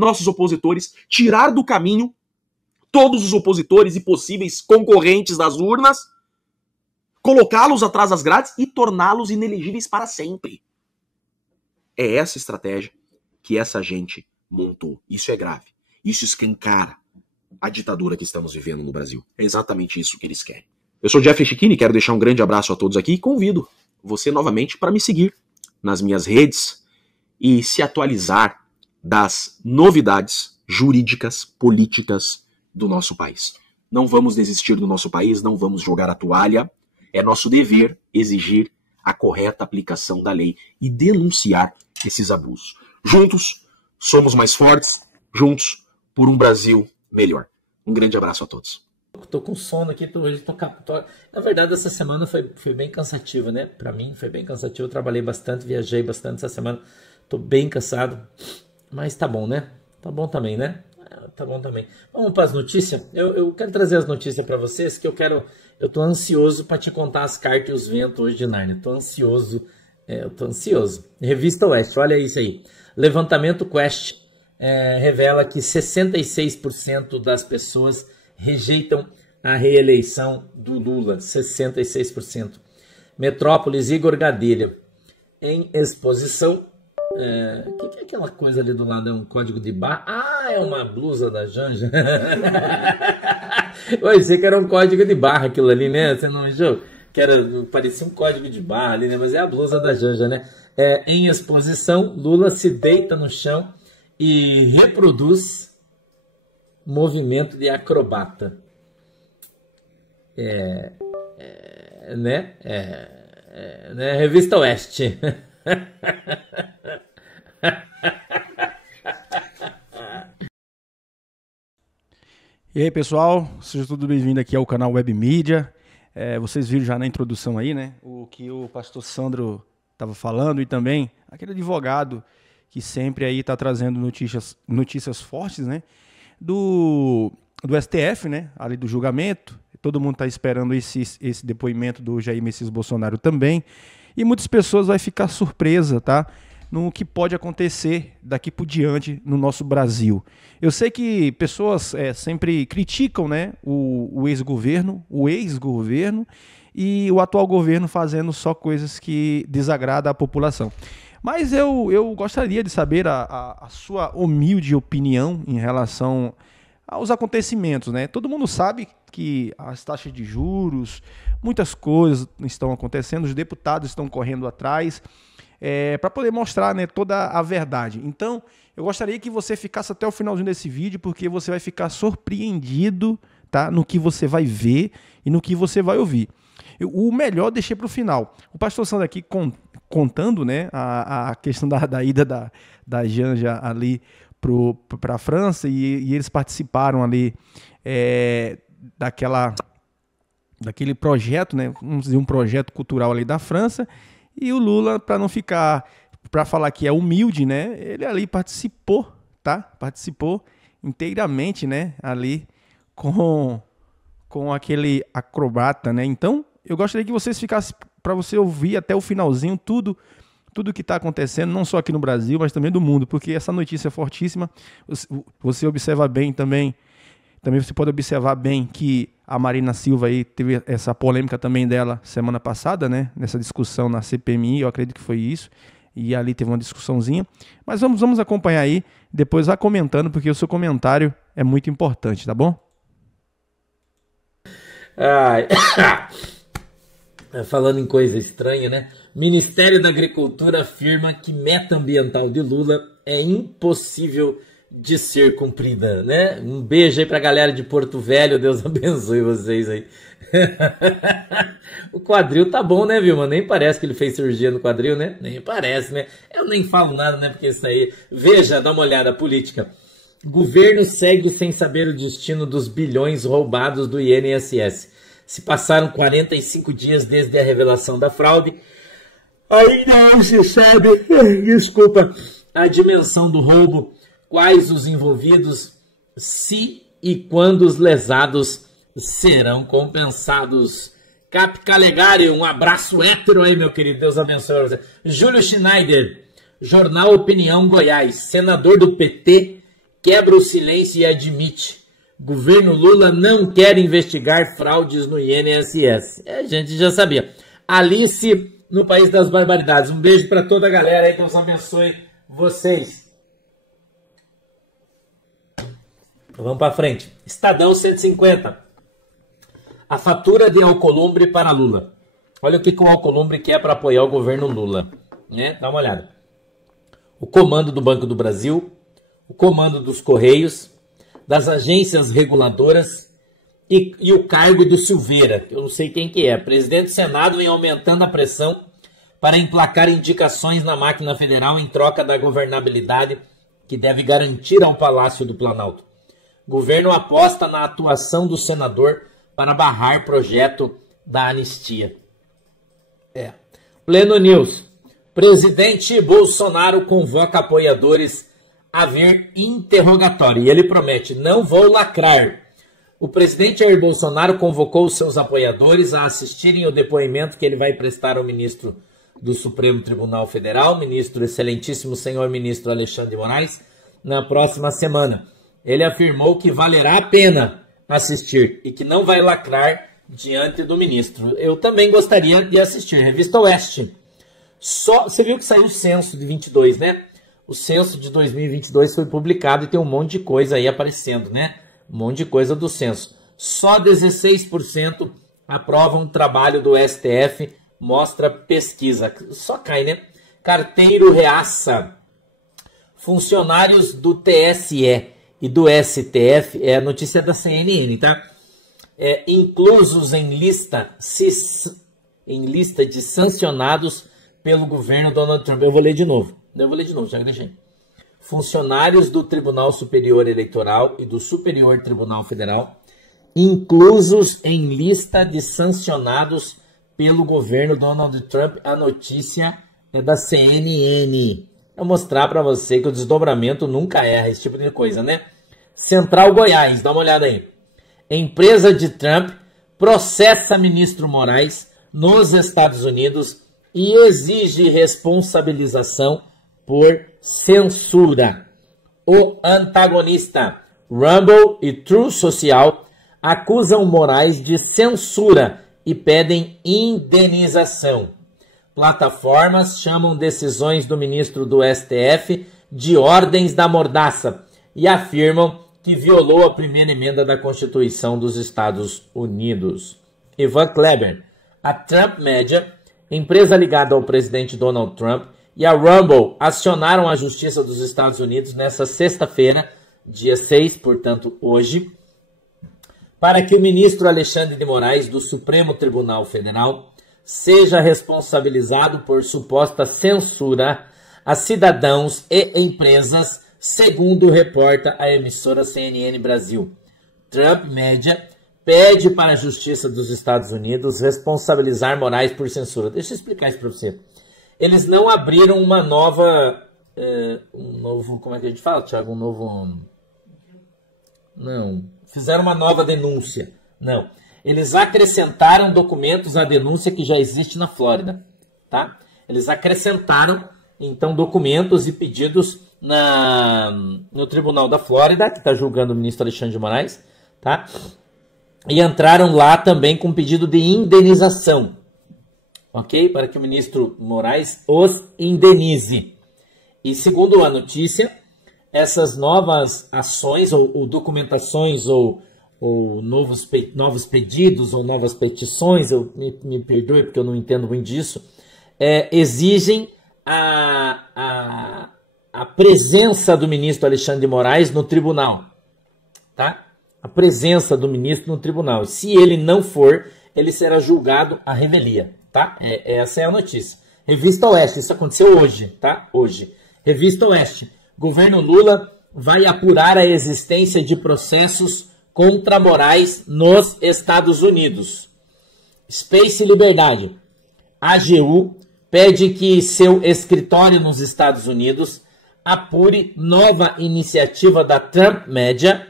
nossos opositores, tirar do caminho todos os opositores e possíveis concorrentes das urnas, colocá-los atrás das grades e torná-los inelegíveis para sempre. É essa estratégia que essa gente montou. Isso é grave. Isso escancara a ditadura que estamos vivendo no Brasil. É exatamente isso que eles querem. Eu sou Jeff Chiquini, quero deixar um grande abraço a todos aqui e convido você novamente para me seguir nas minhas redes e se atualizar das novidades jurídicas, políticas do nosso país. Não vamos desistir do nosso país, não vamos jogar a toalha. É nosso dever exigir a correta aplicação da lei e denunciar esses abusos. Juntos, somos mais fortes, juntos, por um Brasil melhor. Um grande abraço a todos. Tô com sono aqui, na verdade essa semana foi bem cansativa, né? Pra mim foi bem cansativo, eu trabalhei bastante, viajei bastante essa semana, tô bem cansado, mas tá bom, né? Tá bom também, né? Tá bom também. Vamos para as notícias? Eu quero trazer as notícias para vocês, que eu tô ansioso para te contar as cartas e os ventos hoje de Nárnia. Tô ansioso, eu tô ansioso. Revista Oeste, olha isso aí. Levantamento Quest revela que 66% das pessoas rejeitam a reeleição do Lula. 66%. Metrópolis, Igor Gadelha. Em exposição. O que é aquela coisa ali do lado? É um código de barra? Ah, é uma blusa da Janja. Eu pensei que era um código de barra aquilo ali, né? Você não achou? Parecia um código de barra ali, né? Mas é a blusa da Janja, né? Em exposição, Lula se deita no chão e reproduz movimento de acrobata. Né? Revista Oeste. E aí, pessoal, seja tudo bem-vindo aqui ao canal Web Mídia. Vocês viram já na introdução aí, né, o que o pastor Sandro estava falando, e também aquele advogado que sempre aí está trazendo notícias fortes, né, do STF, né, ali do julgamento. Todo mundo está esperando esse depoimento do Jair Messias Bolsonaro também, e muitas pessoas vão ficar surpresas, tá, no que pode acontecer daqui por diante no nosso Brasil. Eu sei que pessoas sempre criticam, né, o ex-governo e o atual governo fazendo só coisas que desagradam a população. Mas eu gostaria de saber a sua humilde opinião em relação aos acontecimentos, né? Todo mundo sabe que as taxas de juros, muitas coisas estão acontecendo, os deputados estão correndo atrás, para poder mostrar, né, toda a verdade. Então, eu gostaria que você ficasse até o finalzinho desse vídeo, porque você vai ficar surpreendido, tá, no que você vai ver e no que você vai ouvir. O melhor eu deixei para o final. O pastor Sandro aqui contando, né, a questão da ida da Janja ali para a França, e eles participaram ali daquele projeto, né, vamos dizer, um projeto cultural ali da França. E o Lula, para falar que é humilde, né, ele ali participou, tá? Participou inteiramente, né, ali com aquele acrobata, né? Então, eu gostaria que vocês ficassem, para você ouvir até o finalzinho tudo que está acontecendo, não só aqui no Brasil, mas também do mundo, porque essa notícia é fortíssima. Você observa bem também você pode observar bem que a Marina Silva aí teve essa polêmica também dela semana passada, né? Nessa discussão na CPMI, eu acredito que foi isso. E ali teve uma discussãozinha. Mas vamos acompanhar aí, depois vá comentando, porque o seu comentário é muito importante, tá bom? Falando em coisa estranha, né? Ministério da Agricultura afirma que meta ambiental de Lula é impossível de ser cumprida, né? Um beijo aí pra galera de Porto Velho, Deus abençoe vocês aí. O quadril tá bom, né, Vilma? Nem parece que ele fez cirurgia no quadril, né? Nem parece, né? Eu nem falo nada, né? Porque isso aí... Veja, dá uma olhada, política. Governo segue sem saber o destino dos bilhões roubados do INSS. Se passaram 45 dias desde a revelação da fraude, ainda não se sabe, desculpa, a dimensão do roubo, quais os envolvidos, se e quando os lesados serão compensados. Cap Calegari, um abraço hétero aí, meu querido, Deus abençoe você. Júlio Schneider, Jornal Opinião Goiás, senador do PT quebra o silêncio e admite: governo Lula não quer investigar fraudes no INSS. A gente já sabia. Alice no País das Barbaridades. Um beijo para toda a galera aí, Deus abençoe vocês. Vamos para frente. Estadão 150. A fatura de Alcolumbre para Lula. Olha o que o Alcolumbre quer para apoiar o governo Lula. Né? Dá uma olhada. O comando do Banco do Brasil, o comando dos Correios, das agências reguladoras e o cargo do Silveira, que eu não sei quem que é. Presidente do Senado vem aumentando a pressão para emplacar indicações na máquina federal em troca da governabilidade que deve garantir ao Palácio do Planalto. Governo aposta na atuação do senador para barrar projeto da anistia. Pleno News. Presidente Bolsonaro convoca apoiadores a ver interrogatório. E ele promete: não vou lacrar. O presidente Jair Bolsonaro convocou os seus apoiadores a assistirem ao depoimento que ele vai prestar ao ministro do Supremo Tribunal Federal, ministro excelentíssimo senhor ministro Alexandre de Moraes, na próxima semana. Ele afirmou que valerá a pena assistir e que não vai lacrar diante do ministro. Eu também gostaria de assistir. Revista Oeste. Você viu que saiu o censo de 22, né? O censo de 2022 foi publicado e tem um monte de coisa aí aparecendo, né? Um monte de coisa do censo. Só 16% aprovam o trabalho do STF, mostra pesquisa. Só cai, né? Carteiro reaça. Funcionários do TSE e do STF, é a notícia da CNN, tá? Inclusos em lista de sancionados pelo governo Donald Trump. Eu vou ler de novo, já deixei. Funcionários do Tribunal Superior Eleitoral e do Superior Tribunal Federal, inclusos em lista de sancionados pelo governo Donald Trump. A notícia é da CNN. Vou mostrar para você que o desdobramento nunca erra, esse tipo de coisa, né? Central Goiás, dá uma olhada aí. Empresa de Trump processa ministro Moraes nos Estados Unidos e exige responsabilização por censura. O antagonista Rumble e True Social acusam Moraes de censura e pedem indenização. Plataformas chamam decisões do ministro do STF de ordens da mordaça e afirmam que violou a primeira emenda da Constituição dos Estados Unidos. Ivan Kleber. A Trump Media, empresa ligada ao presidente Donald Trump, e a Rumble acionaram a Justiça dos Estados Unidos nesta sexta-feira, dia 6, portanto hoje, para que o ministro Alexandre de Moraes, do Supremo Tribunal Federal, seja responsabilizado por suposta censura a cidadãos e empresas, segundo reporta a emissora CNN Brasil. Trump Media pede para a Justiça dos Estados Unidos responsabilizar Moraes por censura. Deixa eu explicar isso para você. Eles não abriram uma nova... como é que a gente fala, Thiago? Não. Fizeram uma nova denúncia. Não. Eles acrescentaram documentos à denúncia que já existe na Flórida. Tá? Eles acrescentaram, então, documentos e pedidos no Tribunal da Flórida, que está julgando o ministro Alexandre de Moraes. Tá? E entraram lá também com pedido de indenização. Ok? Para que o ministro Moraes os indenize. E segundo a notícia, essas novas ações ou documentações ou novos pedidos ou novas petições, me perdoe porque eu não entendo muito disso, exigem a presença do ministro Alexandre de Moraes no tribunal. Tá? A presença do ministro no tribunal. Se ele não for, ele será julgado à revelia. Tá? Essa é a notícia. Revista Oeste, isso aconteceu hoje, tá? Hoje. Revista Oeste. Governo Lula vai apurar a existência de processos contra Moraes nos Estados Unidos. Space Liberdade. AGU pede que seu escritório nos Estados Unidos apure nova iniciativa da Trump Media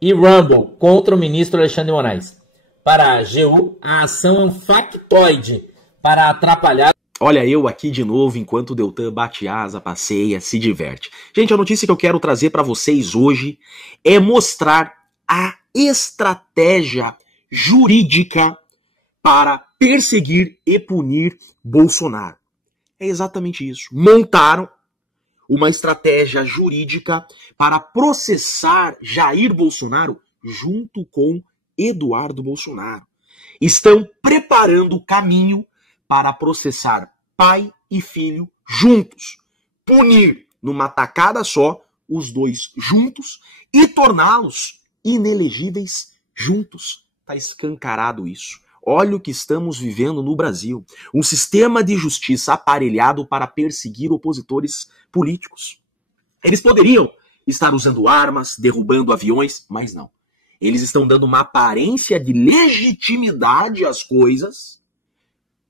e Rumble contra o ministro Alexandre de Moraes. Para a AGU, a ação é um factoide para atrapalhar Olha eu aqui de novo, enquanto o Deltan bate asa, passeia, se diverte. Gente, a notícia que eu quero trazer para vocês hoje é mostrar a estratégia jurídica para perseguir e punir Bolsonaro. É exatamente isso. Montaram uma estratégia jurídica para processar Jair Bolsonaro junto com Eduardo Bolsonaro. Estão preparando o caminho para processar pai e filho juntos, punir numa tacada só os dois juntos e torná-los inelegíveis juntos. Está escancarado isso. Olha o que estamos vivendo no Brasil. Um sistema de justiça aparelhado para perseguir opositores políticos. Eles poderiam estar usando armas, derrubando aviões, mas não. Eles estão dando uma aparência de legitimidade às coisas,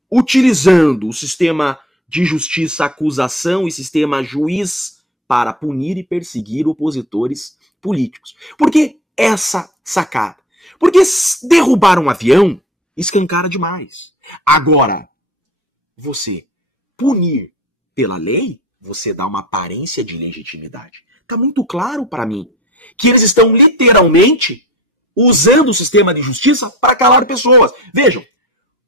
utilizando o sistema de justiça, acusação e sistema juiz para punir e perseguir opositores políticos. Por que essa sacada? Porque derrubar um avião escancara demais. Agora, você punir pela lei, você dá uma aparência de legitimidade. Está muito claro para mim que eles estão literalmente usando o sistema de justiça para calar pessoas. Vejam,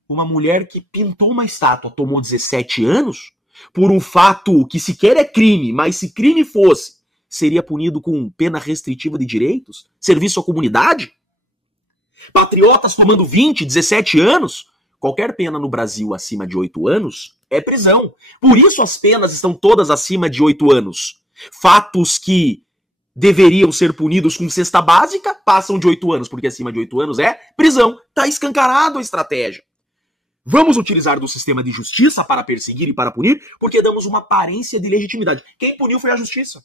uma mulher que pintou uma estátua tomou 17 anos por um fato que sequer é crime, mas se crime fosse, seria punido com pena restritiva de direitos? Serviço à comunidade? Patriotas tomando 20, 17 anos? Qualquer pena no Brasil acima de 8 anos é prisão. Por isso as penas estão todas acima de 8 anos. Fatos que deveriam ser punidos com cesta básica passam de 8 anos, porque acima de 8 anos é prisão. Está escancarado a estratégia. Vamos utilizar do sistema de justiça para perseguir e para punir, porque damos uma aparência de legitimidade. Quem puniu foi a justiça.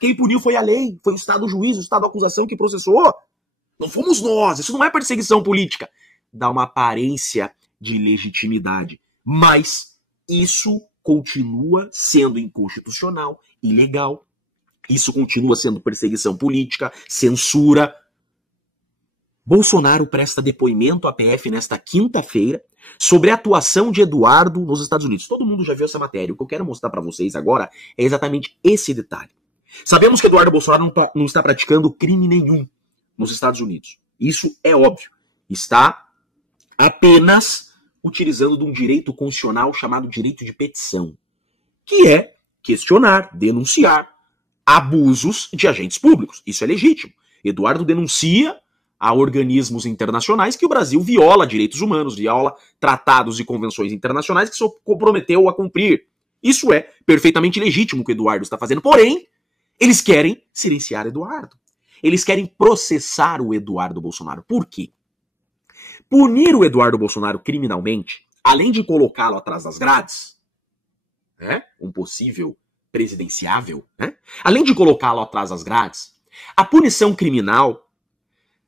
Quem puniu foi a lei, foi o Estado juiz, o Estado acusação que processou. Não fomos nós, isso não é perseguição política. Dá uma aparência de legitimidade. Mas isso continua sendo inconstitucional, ilegal. Isso continua sendo perseguição política, censura. Bolsonaro presta depoimento à PF nesta quinta-feira sobre a atuação de Eduardo nos Estados Unidos. Todo mundo já viu essa matéria. O que eu quero mostrar para vocês agora é exatamente esse detalhe. Sabemos que Eduardo Bolsonaro não está praticando crime nenhum nos Estados Unidos. Isso é óbvio. Está apenas utilizando de um direito constitucional chamado direito de petição, que é questionar, denunciar abusos de agentes públicos. Isso é legítimo. Eduardo denuncia a organismos internacionais que o Brasil viola direitos humanos, viola tratados e convenções internacionais que se comprometeu a cumprir. Isso é perfeitamente legítimo o que o Eduardo está fazendo. Porém, eles querem silenciar Eduardo. Eles querem processar o Eduardo Bolsonaro. Por quê? Punir o Eduardo Bolsonaro criminalmente, além de colocá-lo atrás das grades, né, um possível presidenciável, né, além de colocá-lo atrás das grades, a punição criminal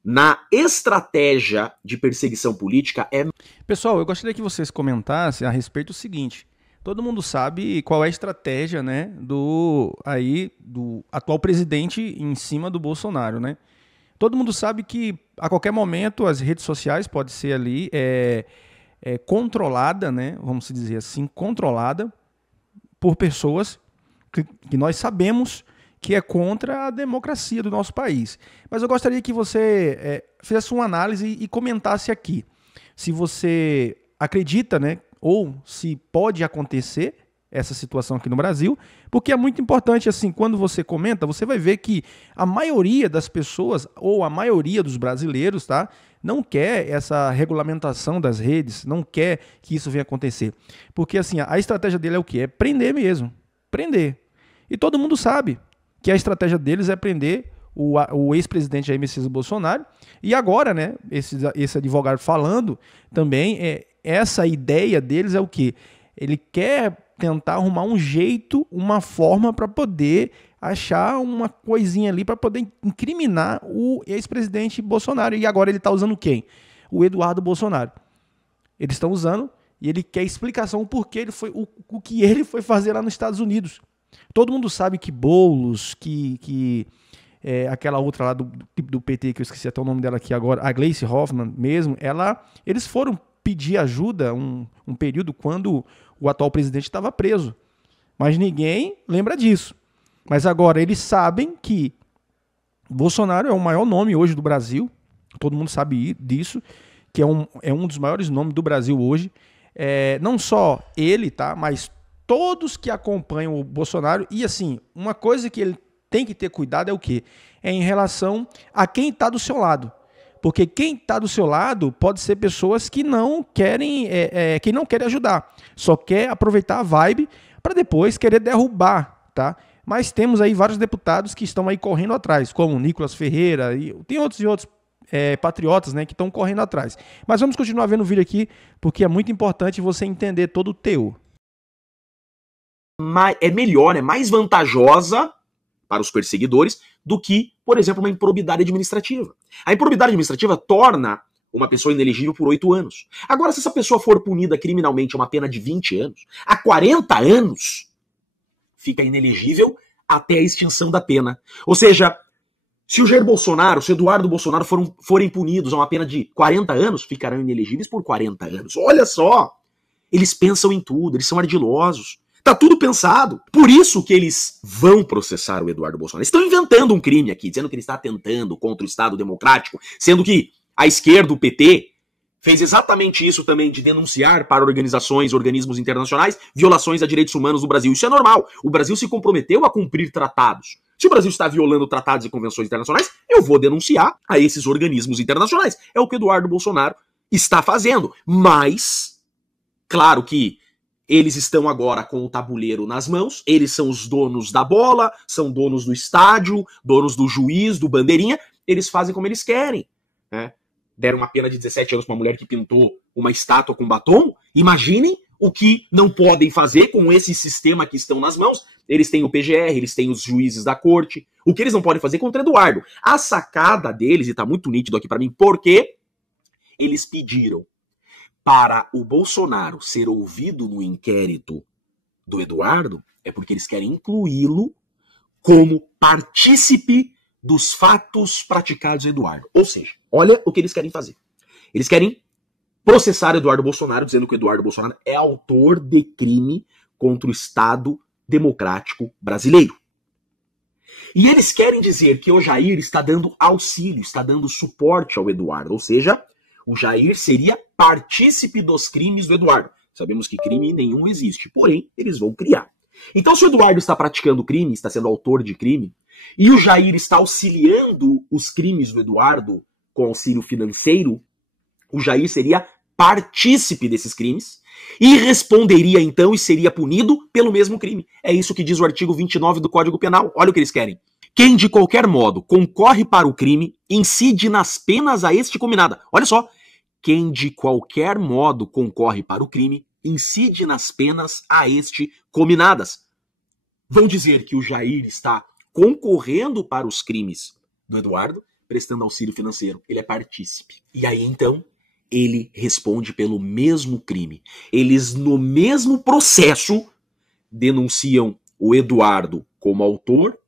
na estratégia de perseguição política é... Pessoal, eu gostaria que vocês comentassem a respeito do seguinte. Todo mundo sabe qual é a estratégia, né, do atual presidente em cima do Bolsonaro, né? Todo mundo sabe que a qualquer momento as redes sociais podem ser ali controlada, né, vamos dizer assim, controlada por pessoas que nós sabemos que é contra a democracia do nosso país. Mas eu gostaria que você fizesse uma análise e comentasse aqui se você acredita, né, ou se pode acontecer essa situação aqui no Brasil, porque é muito importante, assim, quando você comenta, você vai ver que a maioria das pessoas, ou a maioria dos brasileiros, tá, não quer essa regulamentação das redes, não quer que isso venha acontecer. Porque, assim, a estratégia dele é o quê? É prender mesmo. Prender. E todo mundo sabe que a estratégia deles é prender o ex-presidente Jair Messias Bolsonaro. E agora, né, esse advogado falando também, essa ideia deles é o quê? Ele quer tentar arrumar um jeito, uma forma para poder achar uma coisinha ali para poder incriminar o ex-presidente Bolsonaro. E agora ele está usando quem? O Eduardo Bolsonaro. Eles estão usando e ele quer explicação por que ele foi, o que ele foi fazer lá nos Estados Unidos. Todo mundo sabe que Boulos, aquela outra lá do PT, que eu esqueci até o nome dela aqui agora, a Gleisi Hoffmann mesmo, eles foram pedir ajuda um período quando o atual presidente estava preso. Mas ninguém lembra disso. Mas agora eles sabem que Bolsonaro é o maior nome hoje do Brasil, todo mundo sabe disso, que é um dos maiores nomes do Brasil hoje. Não só ele, tá? Mas todos que acompanham o Bolsonaro. E assim, uma coisa que ele tem que ter cuidado é o quê? É em relação a quem está do seu lado. Porque quem está do seu lado pode ser pessoas que não querem, ajudar. Só quer aproveitar a vibe para depois querer derrubar, tá? Mas temos aí vários deputados que estão aí correndo atrás, como Nicolas Ferreira, e tem outros patriotas, né, que estão correndo atrás. Mas vamos continuar vendo o vídeo aqui, porque é muito importante você entender todo o teor. É melhor, é mais vantajosa para os perseguidores do que, por exemplo, uma improbidade administrativa. A improbidade administrativa torna uma pessoa inelegível por 8 anos. Agora, se essa pessoa for punida criminalmente a uma pena de 20 anos, a 40 anos, fica inelegível até a extinção da pena. Ou seja, se o Jair Bolsonaro, se o Eduardo Bolsonaro forem punidos a uma pena de 40 anos, ficarão inelegíveis por 40 anos. Olha só! Eles pensam em tudo, eles são ardilosos. Tá tudo pensado. Por isso que eles vão processar o Eduardo Bolsonaro. Eles estão inventando um crime aqui, dizendo que ele está atentando contra o Estado Democrático, sendo que a esquerda, o PT, fez exatamente isso também, de denunciar para organizações, organismos internacionais, violações a direitos humanos no Brasil. Isso é normal. O Brasil se comprometeu a cumprir tratados. Se o Brasil está violando tratados e convenções internacionais, eu vou denunciar a esses organismos internacionais. É o que o Eduardo Bolsonaro está fazendo. Mas, claro que eles estão agora com o tabuleiro nas mãos, eles são os donos da bola, são donos do estádio, donos do juiz, do bandeirinha, eles fazem como eles querem, né? Deram uma pena de 17 anos para uma mulher que pintou uma estátua com batom. Imaginem o que não podem fazer com esse sistema que estão nas mãos. Eles têm o PGR, eles têm os juízes da corte. O que eles não podem fazer contra Eduardo? A sacada deles, e tá muito nítido aqui para mim, porque eles pediram para o Bolsonaro ser ouvido no inquérito do Eduardo, é porque eles querem incluí-lo como partícipe dos fatos praticados em Eduardo. Ou seja, olha o que eles querem fazer. Eles querem processar Eduardo Bolsonaro, dizendo que o Eduardo Bolsonaro é autor de crime contra o Estado Democrático Brasileiro. E eles querem dizer que o Jair está dando auxílio, está dando suporte ao Eduardo. Ou seja, o Jair seria partícipe dos crimes do Eduardo. Sabemos que crime nenhum existe, porém, eles vão criar. Então, se o Eduardo está praticando crime, está sendo autor de crime, e o Jair está auxiliando os crimes do Eduardo com auxílio financeiro, o Jair seria partícipe desses crimes e responderia então e seria punido pelo mesmo crime. É isso que diz o artigo 29 do Código Penal. Olha o que eles querem. Quem de qualquer modo concorre para o crime incide nas penas a este combinada. Olha só. Quem de qualquer modo concorre para o crime incide nas penas a este combinadas. Vão dizer que o Jair está concorrendo para os crimes do Eduardo, prestando auxílio financeiro. Ele é partícipe. E aí, então, ele responde pelo mesmo crime. Eles, no mesmo processo, denunciam o Eduardo como autor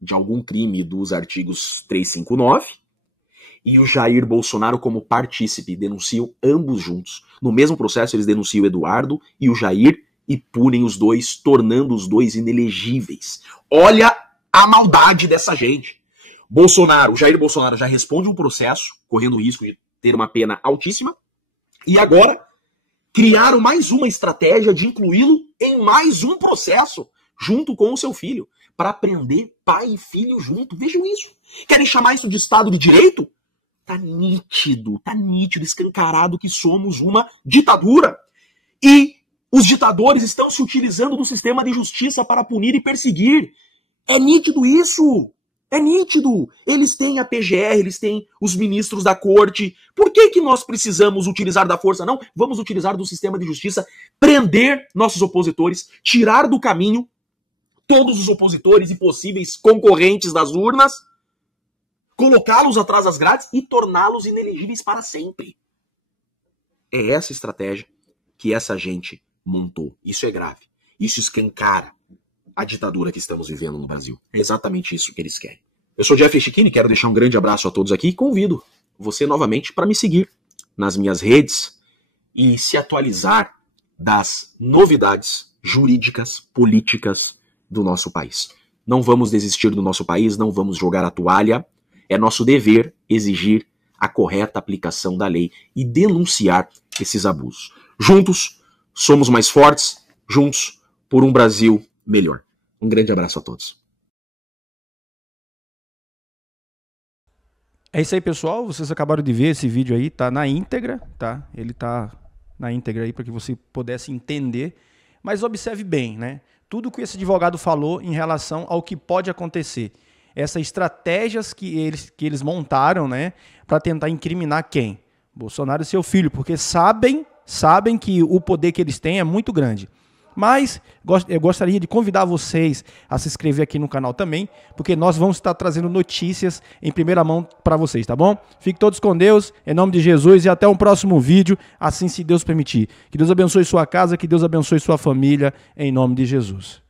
de algum crime dos artigos 359 e o Jair Bolsonaro como partícipe. Denunciam ambos juntos. No mesmo processo, eles denunciam o Eduardo e o Jair e punem os dois, tornando os dois inelegíveis. Olha a maldade dessa gente. O Jair Bolsonaro já responde um processo, correndo o risco de ter uma pena altíssima, e agora criaram mais uma estratégia de incluí-lo em mais um processo, junto com o seu filho, para prender pai e filho junto. Vejam isso. Querem chamar isso de Estado de Direito? Tá nítido, escancarado que somos uma ditadura. E os ditadores estão se utilizando do sistema de justiça para punir e perseguir. É nítido isso. É nítido. Eles têm a PGR, eles têm os ministros da corte. Por que nós precisamos utilizar da força? Não, vamos utilizar do sistema de justiça, prender nossos opositores, tirar do caminho todos os opositores e possíveis concorrentes das urnas, colocá-los atrás das grades e torná-los inelegíveis para sempre. É essa estratégia que essa gente montou. Isso é grave. Isso escancara a ditadura que estamos vivendo no Brasil. É exatamente isso que eles querem. Eu sou Jeff Chiquini, quero deixar um grande abraço a todos aqui e convido você novamente para me seguir nas minhas redes e se atualizar das novidades jurídicas, políticas do nosso país. Não vamos desistir do nosso país, não vamos jogar a toalha. É nosso dever exigir a correta aplicação da lei e denunciar esses abusos. Juntos, somos mais fortes, juntos por um Brasil melhor. Um grande abraço a todos. É isso aí, pessoal. Vocês acabaram de ver esse vídeo aí, tá na íntegra, tá? Ele tá na íntegra aí para que você pudesse entender. Mas observe bem, né? Tudo que esse advogado falou em relação ao que pode acontecer. Essas estratégias que eles montaram, né? Para tentar incriminar quem? Bolsonaro e seu filho, porque sabem que o poder que eles têm é muito grande. Mas eu gostaria de convidar vocês a se inscrever aqui no canal também, porque nós vamos estar trazendo notícias em primeira mão para vocês, tá bom? Fiquem todos com Deus, em nome de Jesus, e até um próximo vídeo, assim se Deus permitir. Que Deus abençoe sua casa, que Deus abençoe sua família, em nome de Jesus.